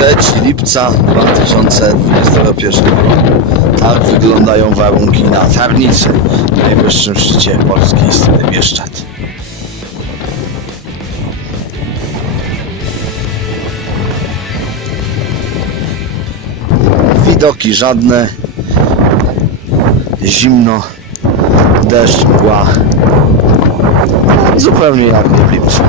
3 lipca 2021 roku. Tak wyglądają warunki na Tarnicy, najwyższym szczycie polskiej strony Bieszczad. Widoki żadne, zimno, deszcz, mgła. Zupełnie jak nie w lipcu.